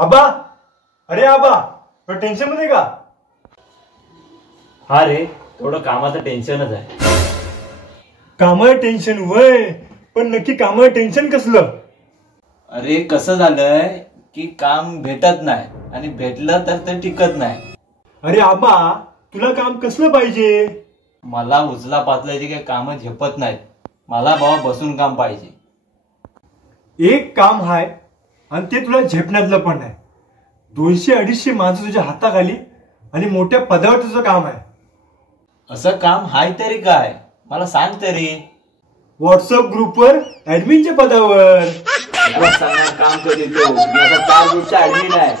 आबा, अरे आबा, टेन्शन मध्ये का? हा रे, थोडं कामाचं टेन्शनच आहे. कामाचं टेन्शन वय, पण नक्की कामाचं टेन्शन कसलं? अरे कसं झालंय की काम भेटत नाही आणि भेटलं तर ते टिकत नाही. अरे आबा, तुला काम कसलं पाहिजे? मला उचला पाचलाची काही कामं झेपत नाहीत. मला बाबा बसून काम पाहिजे. एक काम आहे आणि ते तुला झेपण्यातलं पण आहे. 200-250 माणसं तुझ्या हाताखाली आणि मोठ्या पदावर तुझं काम आहे. असं काम हाय तरी काय, मला सांग तरी. व्हॉट्सअप ग्रुपवर ऍडमिनच्या पदावर. सांगणार काम कधी तो, मी आता 4 ग्रुपचा ऍडमिन आहे.